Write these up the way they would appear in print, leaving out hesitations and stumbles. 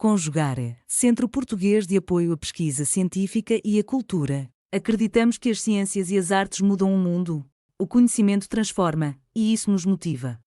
Conjugare, Centro Português de Apoio à Pesquisa Científica e à Cultura. Acreditamos que as ciências e as artes mudam o mundo. O conhecimento transforma, e isso nos motiva.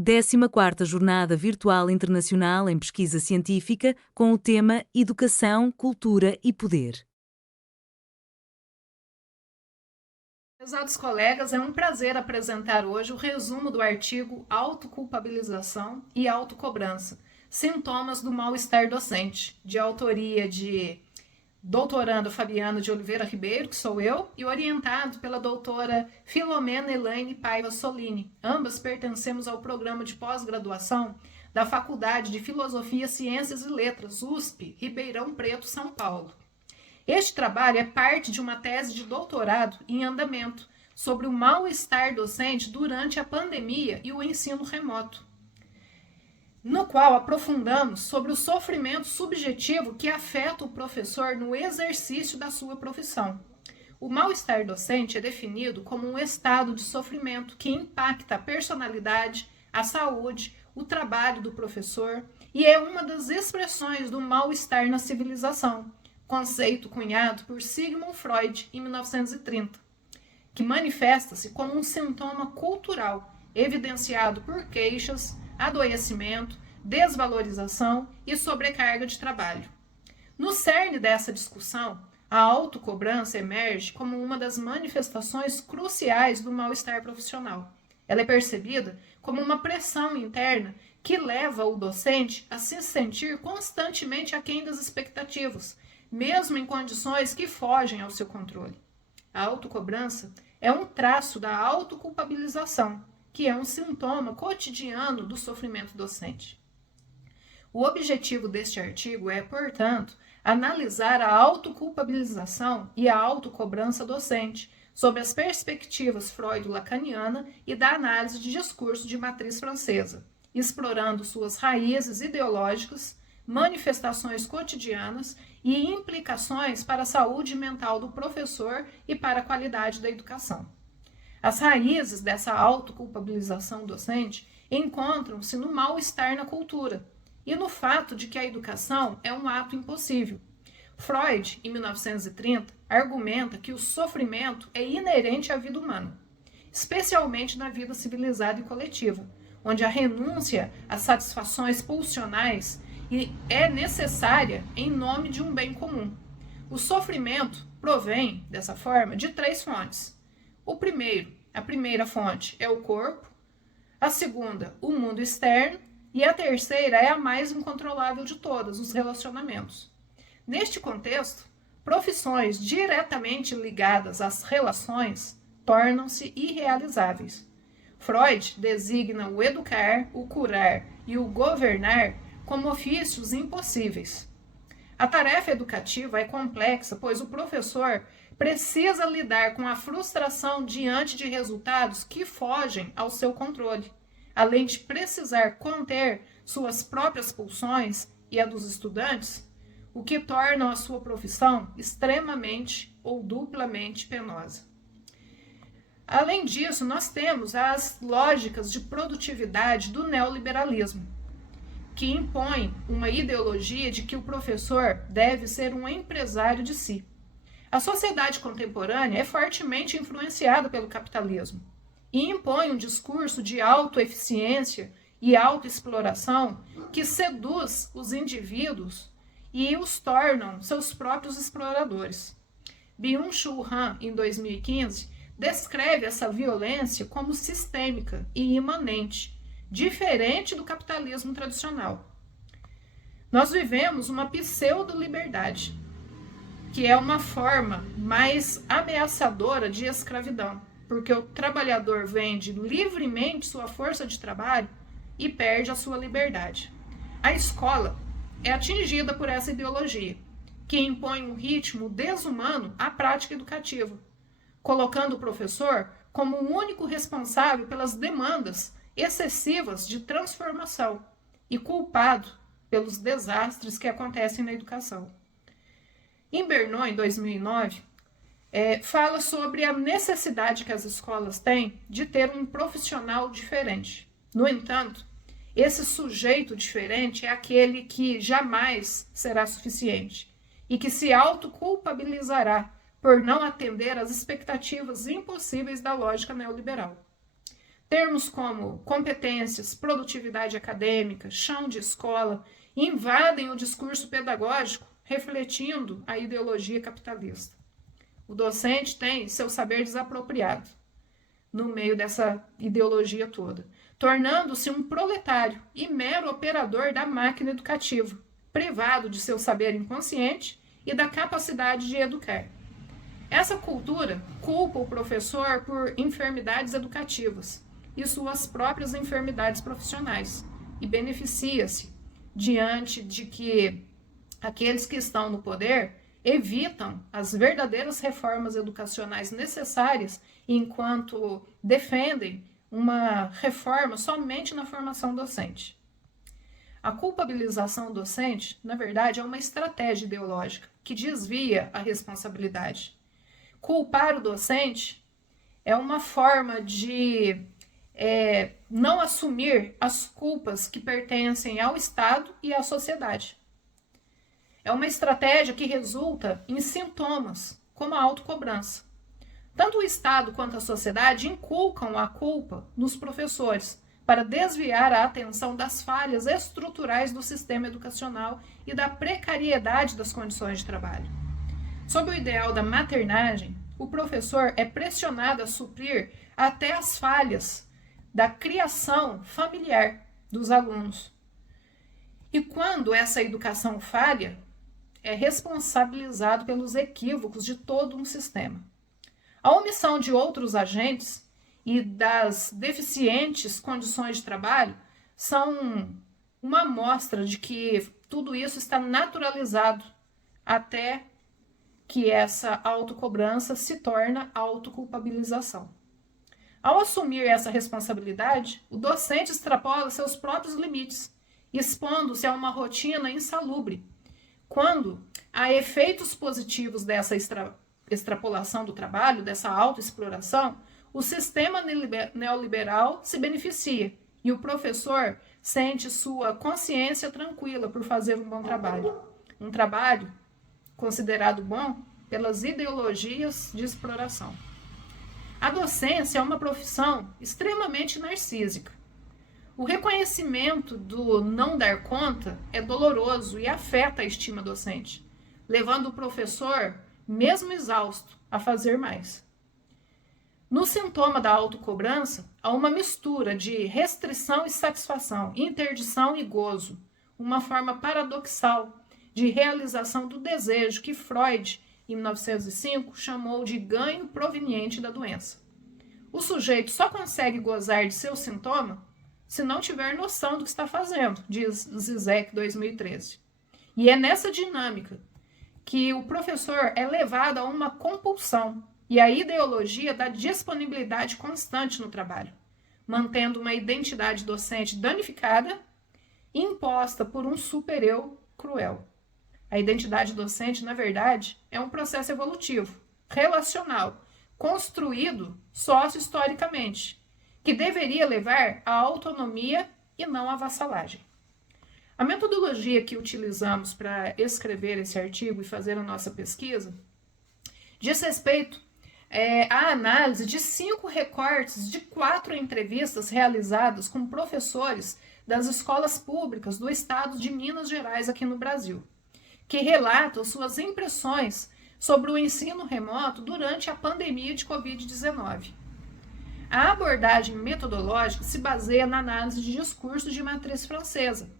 14ª Jornada Virtual Internacional em Pesquisa Científica, com o tema Educação, Cultura e Poder. Prezados colegas, é um prazer apresentar hoje o resumo do artigo Autoculpabilização e Autocobrança, Sintomas do Mal-Estar Docente, de autoria de doutorando Fabiana de Oliveira Ribeiro, que sou eu, e orientado pela doutora Filomena Elaine Paiva Solini. Ambas pertencemos ao programa de pós-graduação da Faculdade de Filosofia, Ciências e Letras, USP, Ribeirão Preto, São Paulo. Este trabalho é parte de uma tese de doutorado em andamento sobre o mal-estar docente durante a pandemia e o ensino remoto, no qual aprofundamos sobre o sofrimento subjetivo que afeta o professor no exercício da sua profissão. O mal-estar docente é definido como um estado de sofrimento que impacta a personalidade, a saúde, o trabalho do professor e é uma das expressões do mal-estar na civilização, conceito cunhado por Sigmund Freud em 1930, que manifesta-se como um sintoma cultural evidenciado por queixas, adoecimento, desvalorização e sobrecarga de trabalho. No cerne dessa discussão, a autocobrança emerge como uma das manifestações cruciais do mal-estar profissional. Ela é percebida como uma pressão interna que leva o docente a se sentir constantemente aquém das expectativas, mesmo em condições que fogem ao seu controle. A autocobrança é um traço da autoculpabilização, que é um sintoma cotidiano do sofrimento docente. O objetivo deste artigo é, portanto, analisar a autoculpabilização e a autocobrança docente, sob as perspectivas freudo-lacaniana e da análise de discurso de matriz francesa, explorando suas raízes ideológicas, manifestações cotidianas e implicações para a saúde mental do professor e para a qualidade da educação. As raízes dessa autoculpabilização docente encontram-se no mal-estar na cultura e no fato de que a educação é um ato impossível. Freud, em 1930, argumenta que o sofrimento é inerente à vida humana, especialmente na vida civilizada e coletiva, onde a renúncia às satisfações pulsionais é necessária em nome de um bem comum. O sofrimento provém, dessa forma, de 3 fontes. A primeira fonte é o corpo, a segunda, o mundo externo, e a terceira é a mais incontrolável de todas, os relacionamentos. Neste contexto, profissões diretamente ligadas às relações tornam-se irrealizáveis. Freud designa o educar, o curar e o governar como ofícios impossíveis. A tarefa educativa é complexa, pois o professor precisa lidar com a frustração diante de resultados que fogem ao seu controle, além de precisar conter suas próprias pulsões e a dos estudantes, o que torna a sua profissão extremamente ou duplamente penosa. Além disso, nós temos as lógicas de produtividade do neoliberalismo, que impõe uma ideologia de que o professor deve ser um empresário de si. A sociedade contemporânea é fortemente influenciada pelo capitalismo e impõe um discurso de autoeficiência e autoexploração que seduz os indivíduos e os tornam seus próprios exploradores. Byung-Chul Han, em 2015, descreve essa violência como sistêmica e imanente, diferente do capitalismo tradicional. Nós vivemos uma pseudo-liberdade, que é uma forma mais ameaçadora de escravidão, porque o trabalhador vende livremente sua força de trabalho e perde a sua liberdade. A escola é atingida por essa ideologia, que impõe um ritmo desumano à prática educativa, colocando o professor como o único responsável pelas demandas excessivas de transformação e culpado pelos desastres que acontecem na educação. Em Bernays, em 2009, fala sobre a necessidade que as escolas têm de ter um profissional diferente. No entanto, Esse sujeito diferente é aquele que jamais será suficiente e que se autoculpabilizará por não atender às expectativas impossíveis da lógica neoliberal. Termos como competências, produtividade acadêmica, chão de escola invadem o discurso pedagógico, refletindo a ideologia capitalista. O docente tem seu saber desapropriado no meio dessa ideologia toda, tornando-se um proletário e mero operador da máquina educativa, privado de seu saber inconsciente e da capacidade de educar. Essa cultura culpa o professor por enfermidades educativas e suas próprias enfermidades profissionais e beneficia-se diante de que aqueles que estão no poder evitam as verdadeiras reformas educacionais necessárias enquanto defendem uma reforma somente na formação docente. A culpabilização docente, na verdade, é uma estratégia ideológica que desvia a responsabilidade. Culpar o docente é uma forma de não assumir as culpas que pertencem ao Estado e à sociedade. É uma estratégia que resulta em sintomas, como a autocobrança. Tanto o Estado quanto a sociedade inculcam a culpa nos professores para desviar a atenção das falhas estruturais do sistema educacional e da precariedade das condições de trabalho. Sob o ideal da maternagem, o professor é pressionado a suprir até as falhas da criação familiar dos alunos. E quando essa educação falha, é responsabilizado pelos equívocos de todo um sistema. A omissão de outros agentes e das deficientes condições de trabalho são uma amostra de que tudo isso está naturalizado até que essa autocobrança se torna autoculpabilização. Ao assumir essa responsabilidade, o docente extrapola seus próprios limites, expondo-se a uma rotina insalubre. Quando há efeitos positivos dessa extrapolação do trabalho, dessa autoexploração, o sistema neoliberal se beneficia e o professor sente sua consciência tranquila por fazer um bom trabalho. Um trabalho considerado bom pelas ideologias de exploração. A docência é uma profissão extremamente narcísica. O reconhecimento do não dar conta é doloroso e afeta a estima docente, levando o professor, mesmo exausto, a fazer mais. No sintoma da autocobrança, há uma mistura de restrição e satisfação, interdição e gozo, uma forma paradoxal de realização do desejo que Freud, em 1905, chamou de ganho proveniente da doença. O sujeito só consegue gozar de seu sintoma se não tiver noção do que está fazendo, diz Zizek, 2013. E é nessa dinâmica que o professor é levado a uma compulsão e a ideologia da disponibilidade constante no trabalho, mantendo uma identidade docente danificada e imposta por um super-eu cruel. A identidade docente, na verdade, é um processo evolutivo, relacional, construído socio-historicamente, que deveria levar à autonomia e não à vassalagem. A metodologia que utilizamos para escrever esse artigo e fazer a nossa pesquisa diz respeito à análise de 5 recortes de 4 entrevistas realizadas com professores das escolas públicas do estado de Minas Gerais aqui no Brasil, que relatam suas impressões sobre o ensino remoto durante a pandemia de Covid-19. A abordagem metodológica se baseia na análise de discurso de matriz francesa,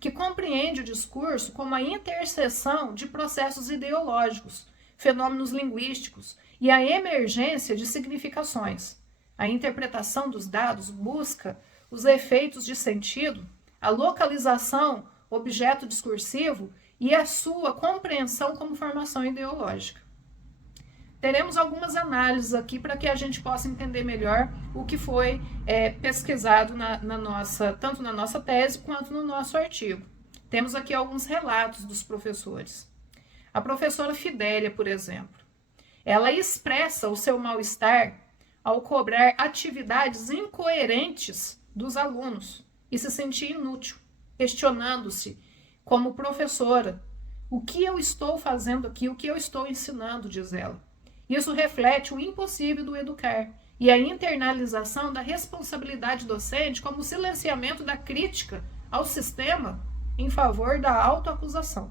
que compreende o discurso como a interseção de processos ideológicos, fenômenos linguísticos e a emergência de significações. A interpretação dos dados busca os efeitos de sentido, a localização, objeto discursivo e a sua compreensão como formação ideológica. Teremos algumas análises aqui para que a gente possa entender melhor o que foi pesquisado tanto na nossa tese quanto no nosso artigo. Temos aqui alguns relatos dos professores. A professora Fidélia, por exemplo, ela expressa o seu mal-estar ao cobrar atividades incoerentes dos alunos e se sentir inútil, questionando-se como professora: o que eu estou fazendo aqui, o que eu estou ensinando, diz ela. Isso reflete o impossível do educar e a internalização da responsabilidade docente como o silenciamento da crítica ao sistema em favor da autoacusação.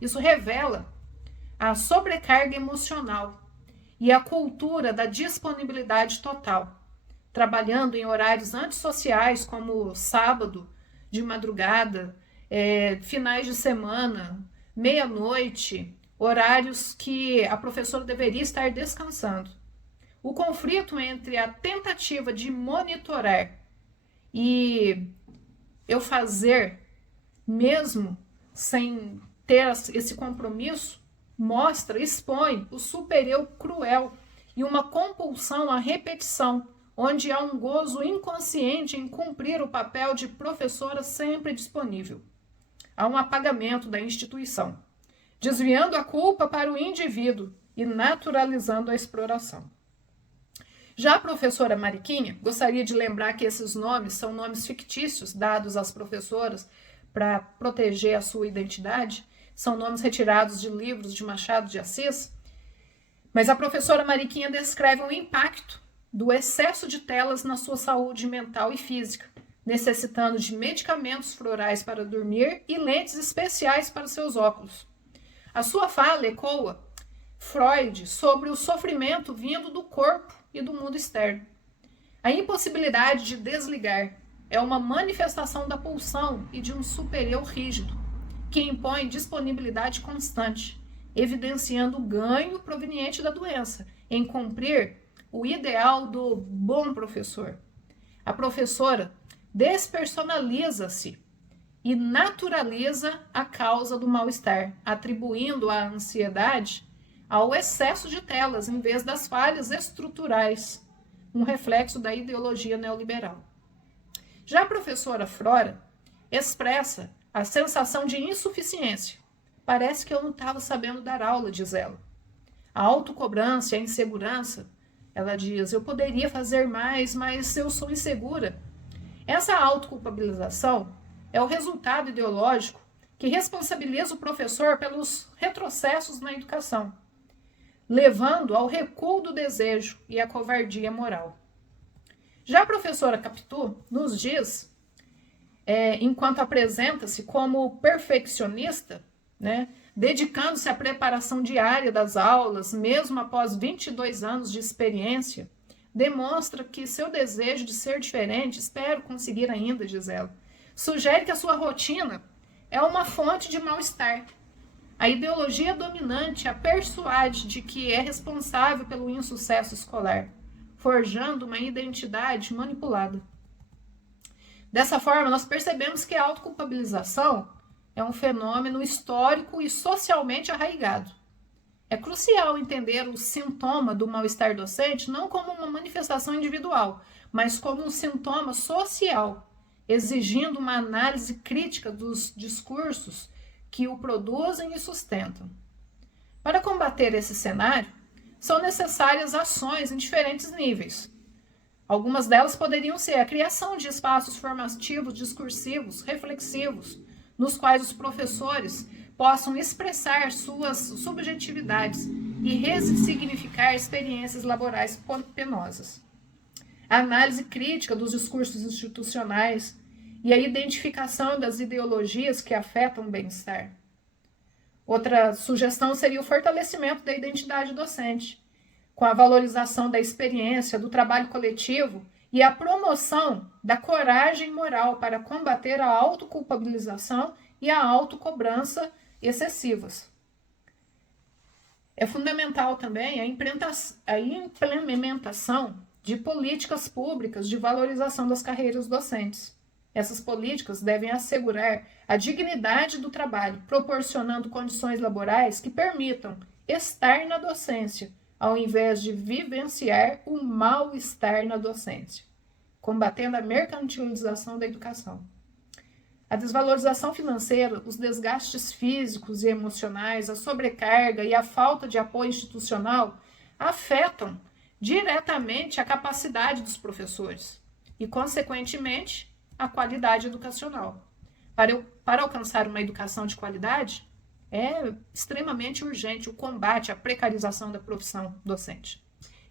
Isso revela a sobrecarga emocional e a cultura da disponibilidade total, trabalhando em horários antissociais como sábado, de madrugada, finais de semana, meia-noite, horários que a professora deveria estar descansando. O conflito entre a tentativa de monitorar e eu fazer, mesmo sem ter esse compromisso, expõe o super-eu cruel e uma compulsão à repetição, onde há um gozo inconsciente em cumprir o papel de professora sempre disponível. Há um apagamento da instituição, desviando a culpa para o indivíduo e naturalizando a exploração. Já a professora Mariquinha gostaria de lembrar que esses nomes são nomes fictícios dados às professoras para proteger a sua identidade, são nomes retirados de livros de Machado de Assis, mas a professora Mariquinha descreve o impacto do excesso de telas na sua saúde mental e física, necessitando de medicamentos florais para dormir e lentes especiais para seus óculos. A sua fala ecoa Freud sobre o sofrimento vindo do corpo e do mundo externo. A impossibilidade de desligar é uma manifestação da pulsão e de um super-eu rígido, que impõe disponibilidade constante, evidenciando o ganho proveniente da doença em cumprir o ideal do bom professor. A professora despersonaliza-se e naturaliza a causa do mal-estar, atribuindo a ansiedade ao excesso de telas em vez das falhas estruturais, um reflexo da ideologia neoliberal. Já a professora Flora expressa a sensação de insuficiência. Parece que eu não estava sabendo dar aula, diz ela. A autocobrança e a insegurança, ela diz, eu poderia fazer mais, mas eu sou insegura. Essa autoculpabilização é o resultado ideológico que responsabiliza o professor pelos retrocessos na educação, levando ao recuo do desejo e à covardia moral. Já a professora Capitu nos diz, enquanto apresenta-se como perfeccionista, né, dedicando-se à preparação diária das aulas, mesmo após 22 anos de experiência, demonstra que seu desejo de ser diferente, espero conseguir ainda, diz ela, sugere que a sua rotina é uma fonte de mal-estar. A ideologia dominante a persuade de que é responsável pelo insucesso escolar, forjando uma identidade manipulada. Dessa forma, nós percebemos que a autoculpabilização é um fenômeno histórico e socialmente arraigado. É crucial entender o sintoma do mal-estar docente não como uma manifestação individual, mas como um sintoma social, exigindo uma análise crítica dos discursos que o produzem e sustentam. Para combater esse cenário, são necessárias ações em diferentes níveis. Algumas delas poderiam ser a criação de espaços formativos, discursivos, reflexivos, nos quais os professores possam expressar suas subjetividades e ressignificar experiências laborais penosas. A análise crítica dos discursos institucionais e a identificação das ideologias que afetam o bem-estar. Outra sugestão seria o fortalecimento da identidade docente, com a valorização da experiência, do trabalho coletivo e a promoção da coragem moral para combater a autoculpabilização e a autocobrança excessivas. É fundamental também a implementação de políticas públicas de valorização das carreiras docentes. Essas políticas devem assegurar a dignidade do trabalho, proporcionando condições laborais que permitam estar na docência, ao invés de vivenciar o mal-estar na docência, combatendo a mercantilização da educação. A desvalorização financeira, os desgastes físicos e emocionais, a sobrecarga e a falta de apoio institucional afetam diretamente a capacidade dos professores e, consequentemente, a qualidade educacional. Para alcançar uma educação de qualidade, é extremamente urgente o combate à precarização da profissão docente.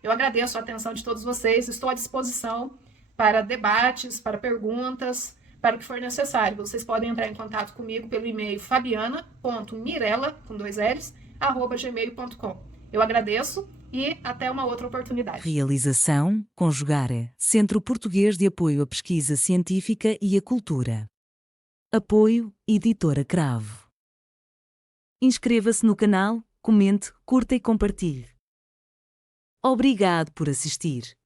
Eu agradeço a atenção de todos vocês, estou à disposição para debates, para perguntas, para o que for necessário. Vocês podem entrar em contato comigo pelo e-mail fabiana.mirella, com 2 L's, @gmail.com. Eu agradeço e até uma outra oportunidade. Realização, Conjugare, Centro Português de Apoio à Pesquisa Científica e à Cultura. Apoio, Editora Cravo. Inscreva-se no canal, comente, curta e compartilhe. Obrigado por assistir.